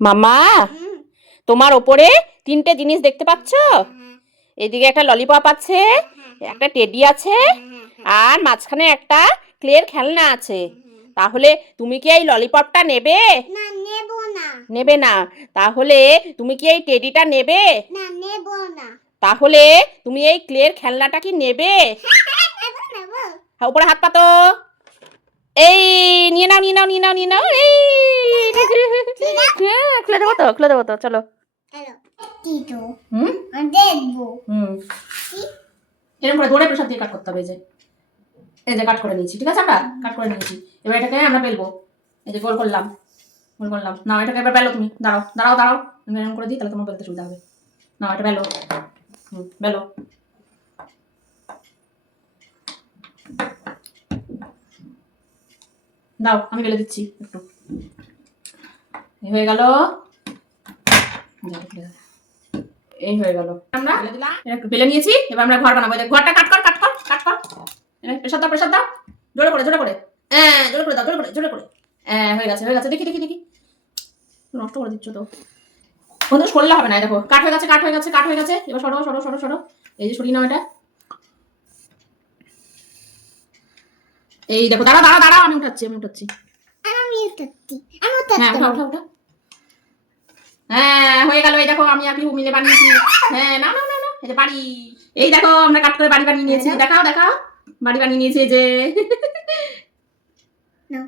মামা, তোমার ওপরে তিনটে জিনিস দেখতে পাচ্ছ? এদিকে একটা ললিপপ আছে, একটা টেডি আছে, আর মাঝখানে একটা ক্লের খেলনা আছে। তাহলে তুমি কি এই ললিপপটা নেবে? না, নেব না। নেবে না? তাহলে তুমি কি এই টেডিটা নেবে? না, নেব না। তাহলে তুমি এই ক্লের খেলনাটা কি নেবে? নেব। হ্যাঁ, উপরে হাত পাতো। এই নিয়ে নাও, নিয়ে নাও, নিয়ে নাও, নিয়ে নাও। এই হ্যাঁ, খুলে দেবো তো, খুলে দেবো তো, চলো। হ্যালো টিটো, হুম দেখবো। এরকম করে ধরে প্রসাদ দিয়ে কাট করতে হবে। এই যে কাট করে নিয়েছি, ঠিক আছে? আমরা কাট করে নিয়েছি। এবার এটাকে আমরা বেলবো। এই যে গোল করলাম, গোল করলাম। না, এটাকে এবার বেলো তুমি। দাঁড়াও দাঁড়াও দাঁড়াও, আমি এরকম করে দিই, তাহলে তোমার বেলতে সুবিধা হবে। না, এটা বেলো। বেলো। দাও, আমি বেলে দিচ্ছি একটু। এই হয়ে গেল, এই হয়ে গেল। আমরা একটু বেলে নিয়েছি, এবার আমরা ঘর বানাবো। ঘরটা কাট কর, কাট কর, কাট কর। প্রেসার দাও, প্রেসার দাও, জোরে করে, জোরে করে। হ্যাঁ, জোরে করে দাও, জোরে করে, জোরে করে। হ্যাঁ, হয়ে গেছে, হয়ে গেছে। দেখি দেখি দেখি, নষ্ট করে দিচ্ছ তো। বন্ধু, সরলে হবে না। দেখো, কাট হয়ে গেছে, কাট হয়ে গেছে, কাট হয়ে গেছে। এবার সরো সরো সরো সরো। এই যে সরিয়ে নাও এটা। এই দেখো, দাঁড়া দাঁড়া দাঁড়া, আমি উঠাচ্ছি, আমি উঠাচ্ছি। আমি উঠাচ্ছি, আমি হ্যাঁ, উঠাচ্ছি। উঠা উঠা উঠা। হ্যাঁ, হয়ে গেল। এই দেখো, আমি আপনি মিলে বানিয়েছি। হ্যাঁ, না না না না, এই যে বাড়ি। এই দেখো, আমরা কাট করে বাড়ি বানিয়ে নিয়েছি। দেখাও দেখাও, বাড়ি বানিয়ে নিয়েছি। এই যে নাও।